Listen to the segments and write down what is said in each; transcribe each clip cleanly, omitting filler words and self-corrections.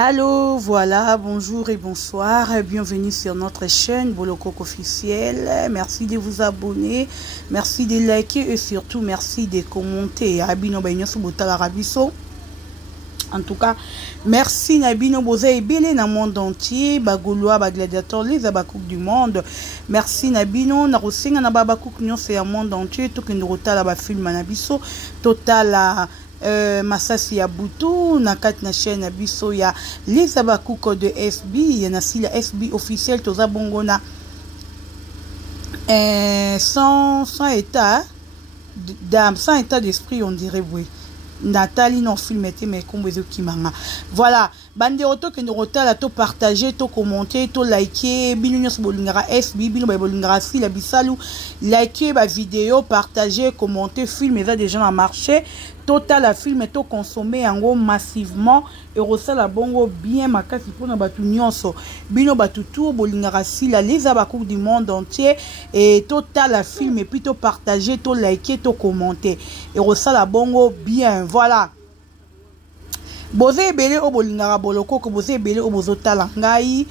Allô, voilà, bonjour et bonsoir, bienvenue sur notre chaîne Bolokok officiel. Merci de vous abonner, merci de liker et surtout merci de commenter. En tout cas, merci Nabino Boza et Belé dans le monde entier, Bagoulois, Bagladiator, les Abakouk du monde. Merci Nabino, Narosinga Nababakouk, nous c'est un monde entier, tout que nous rotala ba film Nabiso, total Masasi ya Boutou, nakat na chaîne Nabiso ya les Abakouk de SB, il y en a si la SB officielle, Toza Bongona, sans état d'âme, sans état d'esprit, on dirait oui. Nathalie non filmé mais comme qui manga voilà bande auto que nous rotala to partager to commenter to liker binunyos bolingara SB bino bolingara si la bisalu liker ba vidéo partager commenter filmer ça des gens à marché total la film et to consommer en gros massivement et rosala bongo bien makasi pona batu nyonso bino batu tout bolingara si la les abakou du monde entier et total la film et puis to partager to liker to commenter et rosala bongo bien voilà. Bozé belé au bolingara boloko que bozé belé au bozota langai.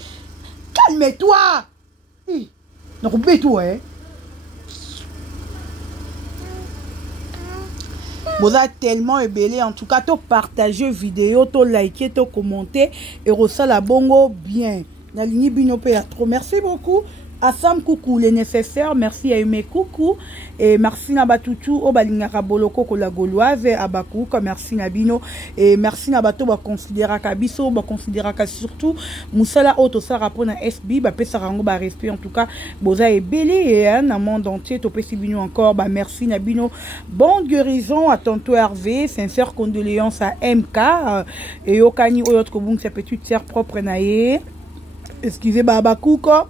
Calme-toi. Donc toi hein. Boza tellement ébélé en tout cas to partager vidéo, to liker, to commenter et ressala bongo bien. Na ligne bino pe trop. Merci beaucoup. Assam coucou les nécessaires, merci à Aimé coucou et merci Nabatoutou au balingara boloko ko la gauloise abakou merci Nabino et merci Nabato ba considéra kabiso ba considéra ka surtout musala auto sa rapona SB ba pesa rango ba respect en tout cas boza et belé et na monde entier to pesi bino encore ba merci Nabino bonne guérison à tonton Hervé sincère condoléances à MK et okani oyot ko bung sa petite sœur propre naé excusez ba abakou ko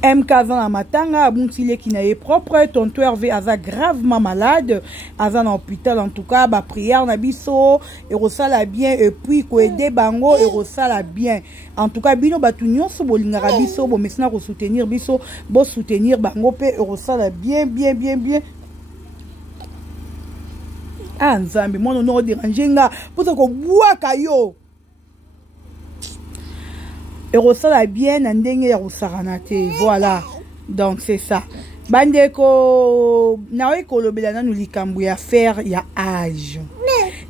MK Zan Matanga, Aboutile qui n'est propre, tonton Hervé Aza gravement malade, Aza en hôpital en tout cas, ba prière Nabiso, et Rosala bien, et puis Koede Bango, et Rosala bien. En tout cas, Bino Batunion, so bolingara biso, bo mesna ko soutenir biso, bo soutenir Bango pe, et Rosala bien. Ah, Nzambi, mon nom déranger nga, pour ça qu'on boit kayo. Et ressala bien ndenge ya rosaranate voilà donc c'est ça bandeko nawe kolobela na nulikambu ya faire ya âge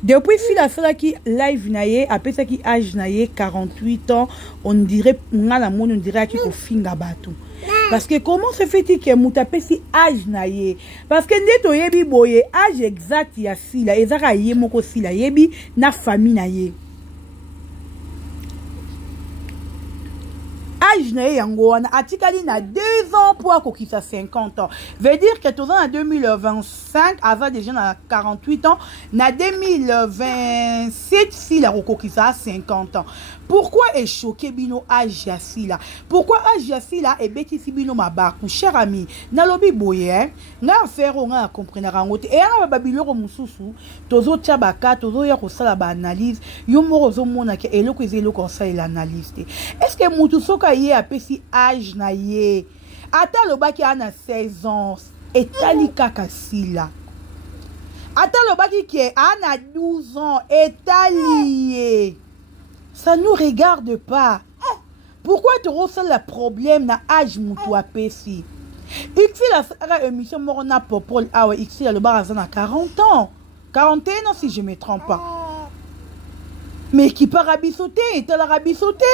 depuis fila sala qui live naye apesa ki âge naye 48 ans on dirait ngala mon on dirait ki ko finga bato parce que comment se fait-il que muta pesi âge naye parce que ndeto yebi boye âge exact ya sila ezaka ye moko sila yebi na famille naye âge na yango wana atikali na 2 ans pour akokisa 50 ans veut dire que tous en 2025 avant déjà na 48 ans na 2027 si la kokisa 50 ans pourquoi est choqué bino âge ya sila pourquoi âge ya sila et beti si bino mabaku cher ami na lobi boye nga faire nga comprendre rangote et na babiloko mususu tozo tia baka tozo ya kosala ba analyse yo moko zo mona ke eloko ezelo ko sa l'analyse est-ce que mutu soka ye apesi âge na ye ata lobaki ana 16 ans etali kaka sila ata lobaki ke ana 12 ans etali ye ça nous regarde pas. Pourquoi tu ressens le problème na âge mutu apesi? Ici la émission morona popol awa ici le barazan à 40 ans. 41 ans si je me trompe pas. Mais qui peut rabisoter, tu la rabisoter?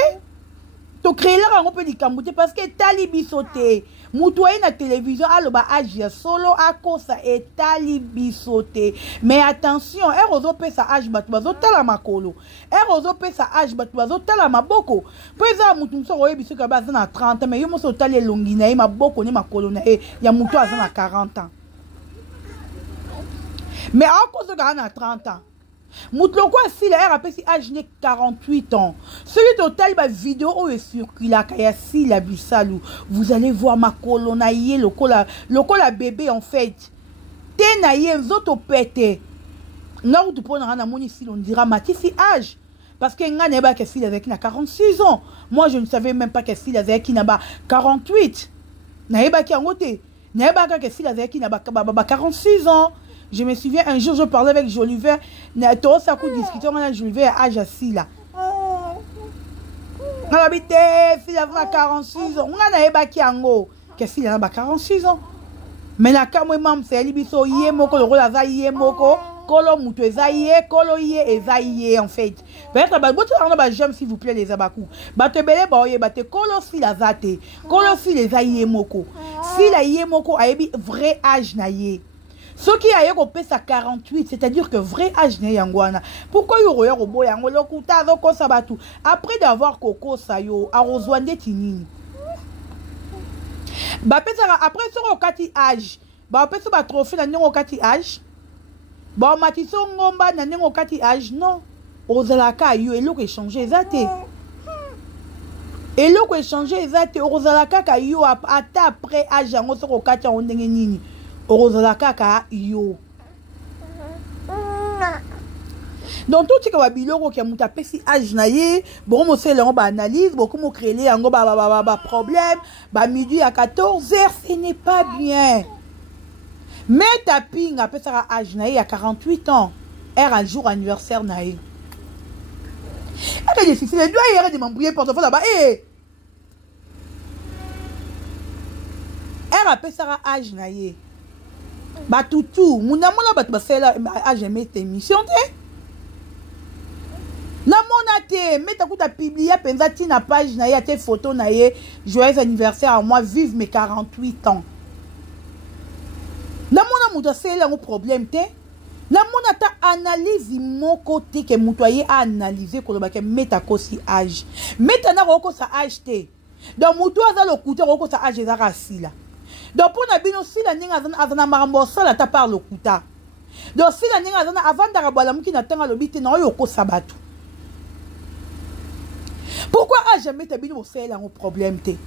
Tu crées là on peut dire kamouté parce que tali bisoté. Mutuai na télévision aloba âge solo à cause et tali bisoté. Mais attention, erozo pesa âge batwazo tala makolo. Erozo pesa âge batwazo tala maboko. Pesa mutu so oyebi so ka baza na 30 mais yo mo so tali longi na maboko ne makolo na ya mutu aza na 40 ans. Mais à cause de na 30 ans. Moutloko si la RAPC âge 48 ans. Celui total ba vidéo où est circulé kaya si la bisalou. Vous allez voir ma colonaye le cola bébé en fait. Tenaye zoto pété. Non tu prends na moni si on dira matisi âge parce que nga neba que si avec na 46 ans. Moi je ne savais même pas que si avec qui na ba 48. Naeba ki angote. Naeba que si avec qui na ba 46 ans. Je me souviens, un jour, je parlais avec Jolivet. Tout ça, coup discuter, on a Jolivet à âge assis là. On habite, s'il a 46 ans, on a baki ango. Qu'est-ce qu'il a 46 ans? Mais na kamwe mam c'est libiso yé moko le rôle aza yé moko kolo muto eza yé kolo yé eza yé en fait. Peut-être ba boto on ba j'aime s'il vous plaît les abakou. Ba te belé ba oyé ba te kolo si la zate. Kolo si les yé moko. Si la yé moko a yebi vrai âge na yé. Ce qui a yé ko pesa 48, c'est-à-dire que vrai âge na yangwana. Pourquoi yo roya robo yango lokuta zo ko sabatu. Après d'avoir koko sayo a rozwande tinini. Bah après sur au kati âge bah peut ba trophée na au kati âge bah matiso ngomba na au kati âge non ozalaka yo eloko échanger ezate eloko échanger ezate ozalaka ka yo ata après âge yango sur au kati on ndenge nini ozalaka ka yo. Donc tout ce que wabiloko qui a muta pesi âge na ye bon mo c'est là on ba analyse beaucoup mo créer yango ba problème ba midi à 14h ce n'est pas bien. Mais ta ping a pesa âge na ye à 48 ans er un jour anniversaire na ye. Elle est difficile elle doit y de m'embrouiller portefeuille là-bas eh er a pesa âge na ye ba toutou muna mona ba c'est là âge mes émission té. La monate, mais t'as coûté publié, pensati na page na yé, tes photos na yé, joyeux anniversaire à moi, vive mes 48 ans. La mona mouta c'est là mon problème te. La mona ta analyse mon côté que moutoyer a analysé que le bac met à cause âge. Mais t'as na roko sa âge te. Donc mouto a le côté roko sa âge ezara si là. Donc pour na bino si la ninga azana marambo ça la ta par le kuta. Donc si la ninga azana avant d'arabala mki na tanga le bité na yoko sabatu. Pourquoi a jamais t'as bien fait là un problème té?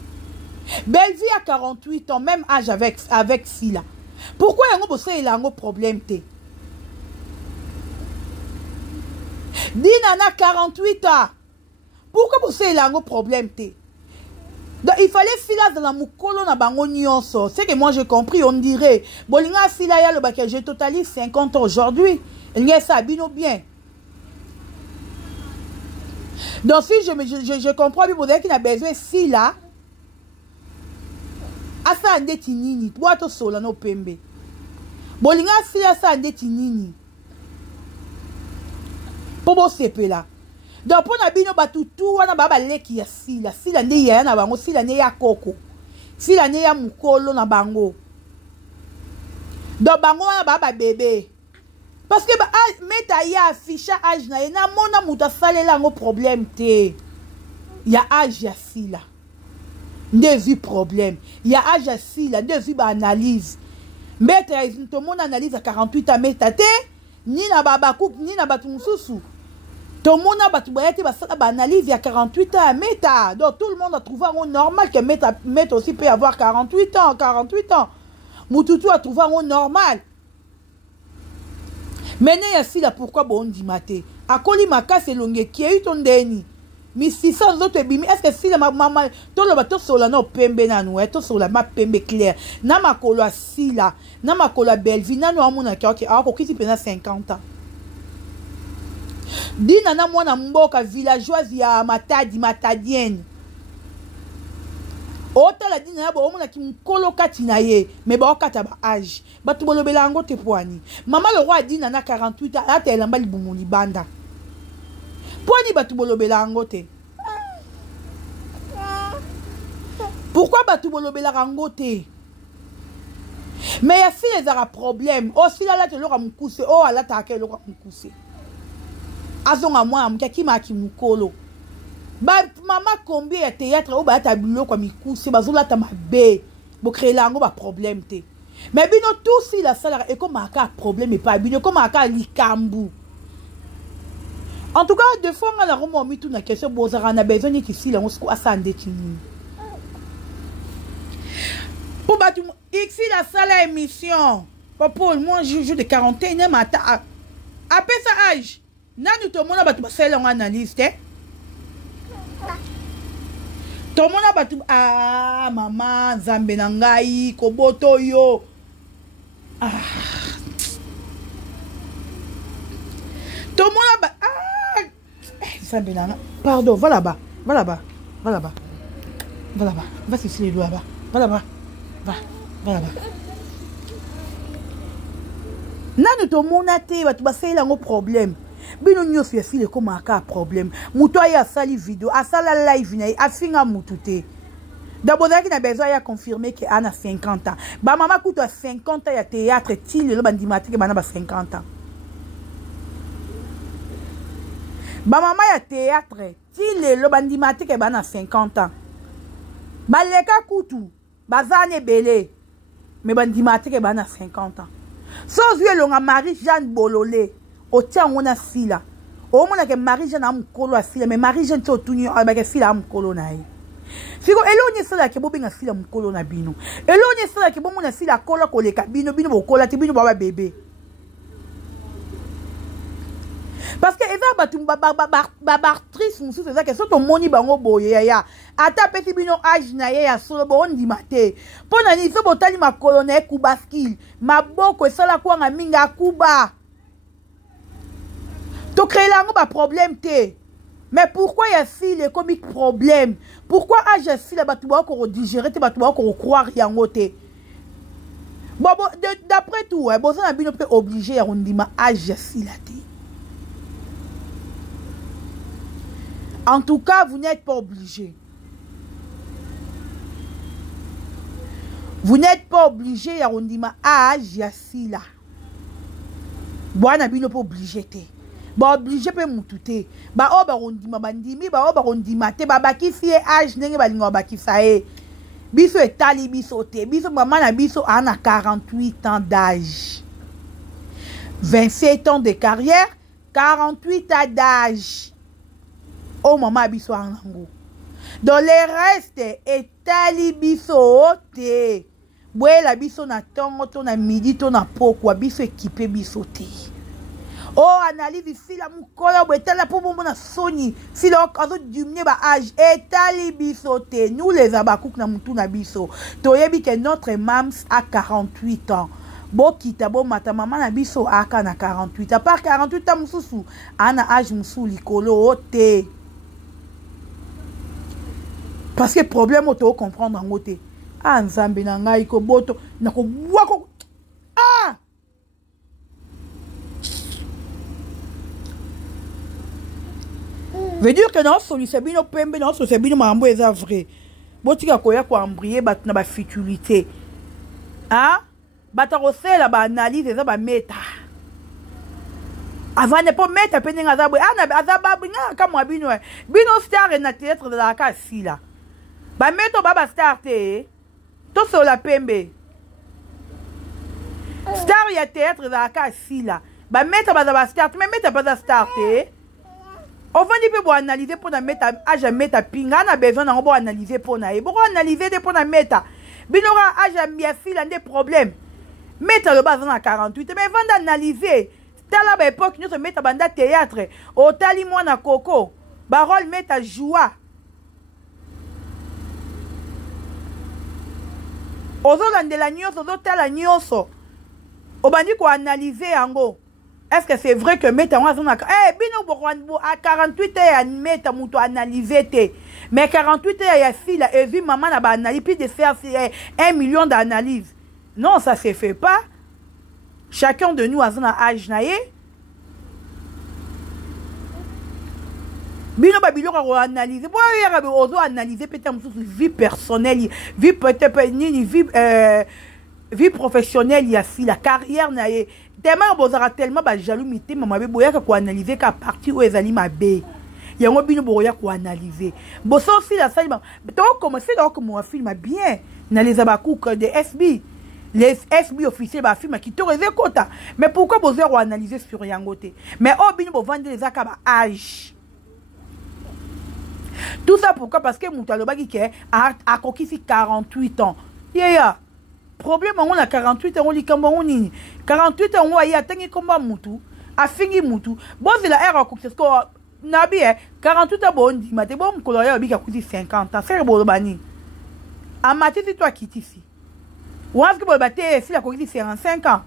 Belle vie à 48 ans, même âge avec Sila. Pourquoi il y a un problème té? Dinana 48 ans. Pourquoi vous avez un problème té? Donc il fallait Sila dans la moukolo na bango nyonso. C'est que moi j'ai compris, on dirait. Bolinga Sila ya le bac, je totalise 50 ans aujourd'hui. Il y a ça bien. Donc si je comprends bien, vous dire qu'il a besoin si là, asa andeti nini, boato sola no pembe. Bolinga si asa andeti nini. Pobo sepe là. Donc pour na bino batutu wana baba leki ya sila ne ya na bango, sila ne ya koko. Sila ne ya mukolo na bango. Donc bango wana baba bébé. Parce que meta ya affiche âge na ye na mona muta salela ngo problème te. Ya âge ya sila. Ne vu problème. Ya âge ya sila, ne vu ba analyse. Meta to mona analyse à 48 ans meta te ni na baba coupe ni na batu mususu. To mona batu bayate ba sala ba analyse ya 48 ans meta. Donc tout le monde a trouvé un normal que meta aussi peut avoir 48 ans. Mututu a trouvé un normal. Maintenant, ici, là, pourquoi bon dit maté? A koli maka se longue qui a eu ton deni. Mais 600 autres bimi, est-ce que si la maman, tout le bateau sur la no pembe na nous, tout sur la map pembe clair. Na ma kolo si là, na ma kolo belvi, na no amuna ki ok, a ko kiti pena 50 ans. Dina na mwana mboka villageoise ya matadienne. Ota la dina ya bo omona ki mkolo kati na ye, mais ba okata ba âge. Ba tu bolobela ngo te poani. Maman le roi dina na 48 ans, ata elamba libumu libanda. Poani ba tu bolobela ngo te. Pourquoi ba tu bolobela ngo te? Mais si les ara problème, oh si la te lora mukuse, oh ala ta ke lora mukuse. Azonga moi amkaki ma ki mukolo. Ba maman combien ya théâtre ou ba ta bilo kwa mikuse bazola ta mabe bo créer lango ba problème te. Mais bino tout si la salle et comme aka problème et pas bino comme aka likambu. En tout cas deux fois on a remis mi tout na question bozara na besoin ni ici là on se asande tini. Pour battu ici la salle émission. Papa moi joue de quarantaine matin après ça âge. Na nous tout le monde battu salle on analyse te. Tout le monde a battu ah maman Zambe nangai koboto yo ah tout le monde a ah Zambe nanga pardon voilà bas Va là-bas. Va là-bas. Va s'essuyer les doigts là-bas. Va là-bas. Va. Va là-bas. Nanu to monate batu basela ngo problème. Bino nyoso ya file ko maka problème. Muto ya sali vidéo, asala live na afinga mutute. D'abord qui na besoin ya confirmer que ana 50 ans. Ba mama kuto 50 ans ya théâtre tile lo bandimati ke bana ba 50 ans. Ba mama ya théâtre tile lo bandimati ke bana 50 ans. Ba leka kutu bazane belé. Mais bandimati ke bana 50 ans. Sans yeux longa Marie-Jeanne Bololé, au tien on a fila. Au moins que Marie-Jeanne a mukolo a fila, mais Marie-Jeanne to tuni avec fila a mukolo na yi. Siko elonye sala ke bobenga fila mukolo na bino. Elonye sala ke bomona fila kola koleka bino bino bokola ti bino baba bébé. Parce que eza batu babartrice musu c'est ça que soto moni bango boye ya ata peti bino age na ya solo bo ndima te pona ni so botali makolo na kubaskil maboko esala kwa nga minga kuba to créer lango ba problème te mais pourquoi ya file comme problème pourquoi age file batu ba ko digérer te batu ba ko croire yango te bon d'après tout bon ça na bino peut obligé ya ndima age file te. En tout cas, vous n'êtes pas obligé. Vous n'êtes pas obligé, ya ondima âge ya sila. Bwana bino pas obligé te. Ba obligé pe mutute. Ba o ba ondima bandimi, ba o ba ondima te, ba baki fie âge ndenge balinga baki sae. Biso etali biso te. Biso maman na biso ana 48 ans d'âge. 27 ans de carrière, 48 ans d'âge. Oh maman biso anango. Dans les restes etali biso te. Bwe la biso na tongo to na midi to na pokwa biso équipé biso te. Oh analyse fila mukolo bwe tala po bombo na soni fila okazo diminuer ba âge etali biso te. Nous les abakouk na mutu na biso. Toyebi que notre mams a 48 ans. Bokita bo mata maman na biso aka na 48. À part 48 ans mususu ana âge musu likolo te. Parce que problème auto comprendre en côté. Ah nzambe na ngai ko boto na ko bwa ko ah veut dire que non solution bino pembe non solution bino mambo eza vrai. Botika ko ya ko embrier bat na ba futilité. Ah bata rosela ba analyse eza ba meta. Avant ne pas mettre peninga za bwe ana azaba binga kama bino bino star na théâtre de la kasi là. Ba meto baba star te to so la pembe star ya théâtre za ka sila ba meto baba star mais meto baba star te on va ni pour analyser pour na meta a jamais ta pinga na besoin na bo analyser pour na e bo analyser de pour na meta binora a jamais fila des problèmes meta le bas na 48 mais vanda analyser tala ba époque nous se meta banda théâtre o tali moi na coco ba rôle meta joie. Ozolanda nyonso, ozotala nyonso. Obandi ko analyser yango. Est-ce que c'est vrai que meta on a bino à 48 ans meta muto analyser te. Mais 48 ans ya fille et vu maman na ba analyse puis de faire 1 million d'analyses. Non, ça se fait pas. Chacun de nous a un âge naé. Bino ba bilo ko analyser. Bo ya ba ozo analyser peut-être vie personnelle, vie peut-être ni vie professionnelle ya si la carrière na ye. Tellement bozara tellement ba jaloux mité mama be boya ko analyser ka partie où ezali mabe. Yango bino boya ko analyser. Bo so si la salle to commencer donc mon film bien na les abakouk de SB. Les SB officiels ba film qui te réserve mais pourquoi bozer analyser sur yangote? Mais oh bino bo vendre les akaba âge. Tout ça pourquoi? Parce que Moutalobaki a conquis 48 ans. Yeah. Problème, on a 48 ans, on lit comme on y 48 ans, on y a tengi comme Moutou, a fini Moutou. Bon, c'est la ère à couper, parce que Nabi, 48 ans, bon, dit, mais bon, qu'on a eu 50 ans, c'est bon, bani. En matière, c'est toi qui t'y ici. Ou est-ce que vous battez si la coquille 55 ans?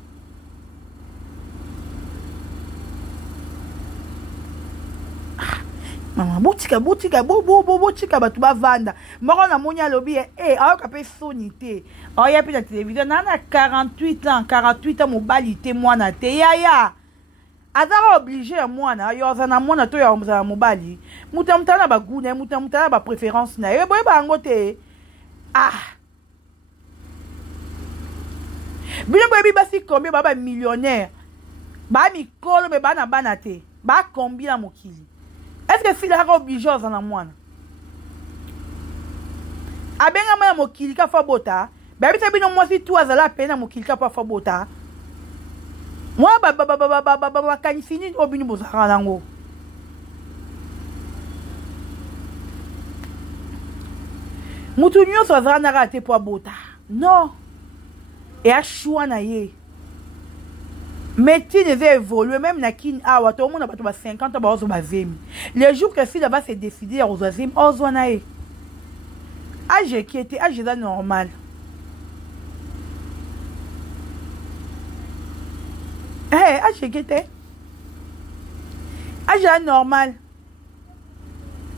Maman, botika batu ba vanda. Moko na monya lobi ayoka pe sonité. Oya pe na télévision na 48 ans mobalité mwana te yaya. Azara obligé ya mwana yo za na mwana to ya za mobali. Muta na ba goût na muta na ba préférence na. Yo boye ba ngote. Bino boye basi combien baba millionnaire. Ba mikolo be bana banate. Ba combien mokili. Est-ce que fille a obligé à en moi? Abenga ma mokili ka fa bota. Ba bita bino moi si tout azala pena mokili ka pa fa bota. Moi ba kan fini obini bozara nango. Mutu nyoso azala na rate po bota. Non. Et a choix na ye. Mais tu devais évoluer, même na kin awa, tout le monde a 50 ans, le jour que la fille va se décider à Rosazim, Ozwanae. Âge qui était âge normal. Âge qui était âge normal.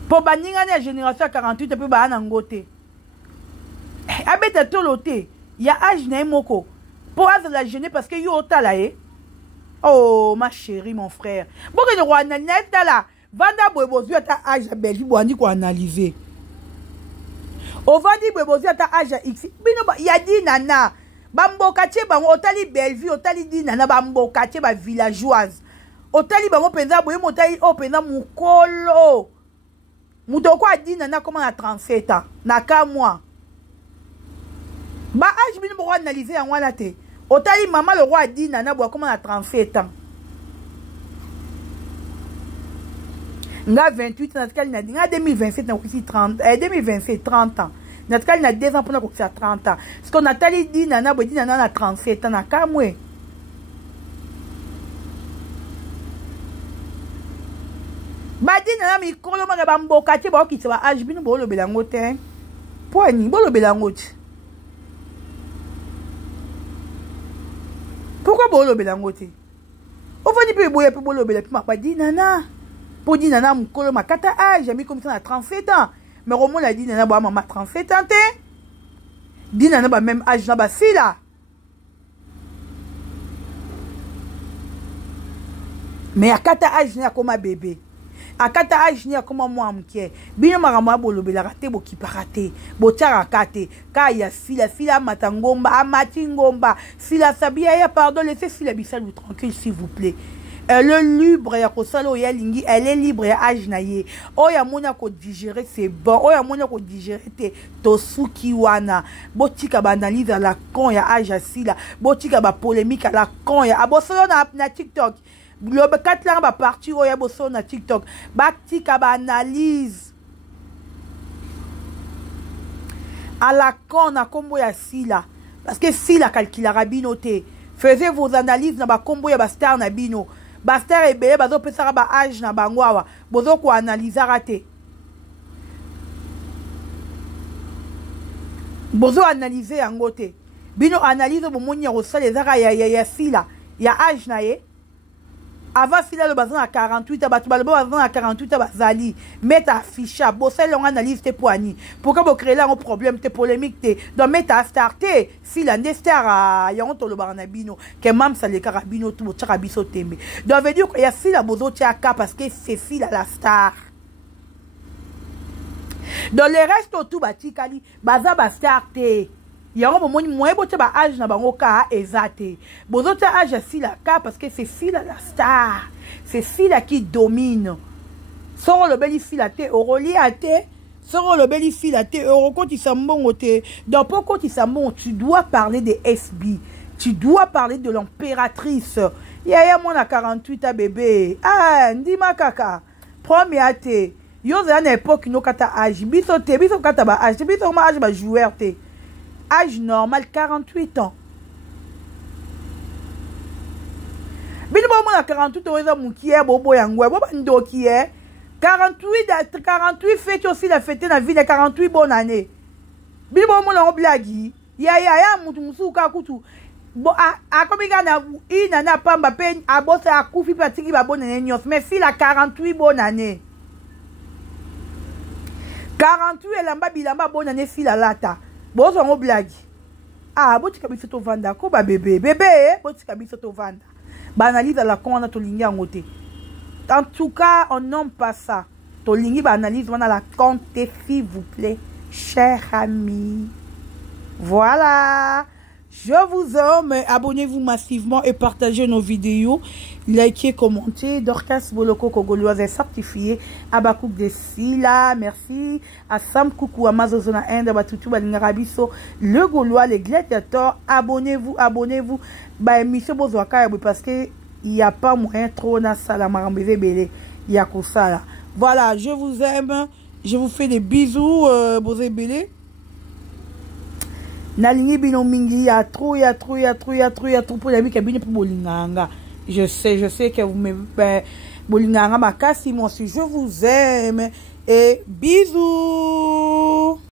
Pour bannir la génération 48, tu peux pas en goûter. Abete tout l'ôté. Il y a âge n'a moko. Pour la jeune parce que yo talae. Oh, ma chérie, mon frère. Bon, que nous analysons là. Vanda Bobozu à ta âge à Belgique, on dit qu'on analyse. Au Vandi Bobozu à ta âge à X. Il y a dit nana. Bambo Kache, Bambo, Otali Bellevue, Otali dit nana, Bambo Kache, ba villageoise. Otali Bambo Penza, Boye, Otali, oh, Penza, Moukolo. Moutoko a dit nana, comment on a 37 ans. Naka moi. Ba âge, bino, pour analyser en wanate. Otali maman le roi a dit nana bois comment on a 37 ans. Nga 28 natkali na nga 2027 na aussi 30 2027 30 ans. Natkali na 2 ans pour na ko 30 ans. Ce qu'on a tali dit nana bois dit nana na 37 ans na kamwe. Ba dit nana mi kolo ma ba mboka ti ba ki se ba âge bino bo lo belango te. Po ni bo lo belango ti. Pourquoi bolo belangote? On va dire boya pe bolo bela ma pas dit nana. Pour dire nana mukolo makata âge, j'ai mis comme ça à 37 ans. Mais Romo l'a dit nana ba maman 37 ans te. Dit nana ba même âge na ba fila. Mais à kata âge na comme bébé. À kata âge ni comme moi mkie. Bino marama bolo bela raté bo ki parate. Bo tara kate. Kaya fila matangomba amati ngomba. Fila sabia ya pardon laissez fila bisal tranquille s'il vous plaît. Elle est libre ya kosalo ya lingi, elle est libre ya âge na ye. Oya mona ko digérer c'est bon. Oya mona ko digérer te tosuki wana. Botika ba analyse la con ya âge asila. Botika ba polémique la con ya abosolo na TikTok. Le 4 ans va partir au yaboso na TikTok. Baktika ba analyse. À la con na combo ya sila. Parce que sila calcula rabino te. Faisez vos analyses na ba combo ya ba star na bino. Ba star e bele bazo pesara ba âge na bangwawa. Bozo ko analyser raté. Bozo analyser yango te. Bino analyse bo moni rosale ezaka ya sila. Ya âge na ye. Avant fila le bazan à 48 ans, le bazan à 48 ans, bazali, mettre afficha, bosser l'on analyse tes poignées. Pourquoi vous créez là un problème, tes polémiques, donc mettre à starter, fila ne star à yon to le barnabino, que même ça les carabino tout le charabiso tembe. Donc veut dire qu'il y a fila bozo tiaka parce que c'est fila la star. Dans les restes autour batikali, baza ba starter. Yango bomoni moye bote ba âge na bango ka ezate. Bozote âge si la ka parce que c'est fille la star. C'est fille qui domine. Soro le beli fille te oroli ate. Soro le beli fille te oroko ti sambongo te. Dans poko ti sambongo tu dois parler de SB. Tu dois parler de l'impératrice. Yaya mon a 48 ans bébé. Ah ndima kaka. Premier ate. Yo za na époque no kata âge. Biso kata ba âge. Biso ma âge ba joueur te. Âge normal 48 ans. Bino ba mona 48 ans eza mukie bobo yangwe boba ndokie 48 fête aussi la fête na vie de 48 bonne année. Bino ba mona oblagi ya mutu musuka kutu bo a komika na ina na pamba pe abosa akufi patiki ba bonne année nyos mais si la 48 bonne année. 48 elamba bilamba bona ne fila lata. Bozo ngo blagi. Ah, botika biso to vanda ko ba bébé. Bébé, botika biso to vanda. Ba analyse la kona to lingi ngote. En tout cas, on nomme pas ça. To lingi ba analyse wana la compte s'il vous plaît, cher ami. Voilà. Je vous aime. Abonnez-vous massivement et partagez nos vidéos. Likez, commentez. Dorcas Boloko Kogoloise est certifié. Abakouk de Sila. Merci. Assam Koukou Amazozona Inde. Batutu Balingarabiso. Le Gaulois, les gladiateurs. Abonnez-vous. Abonnez-vous. Bah, émission Bozouaka. Parce que il n'y a pas moyen trop na sala marambévé belé. Il y a que ça là. Voilà. Je vous aime. Je vous fais des bisous. Bozé belé. Nalingi bino mingi ya trop pour la vie kabine pour bolinganga. Je sais que vous me bolinganga makasi moi aussi je vous aime et bisous.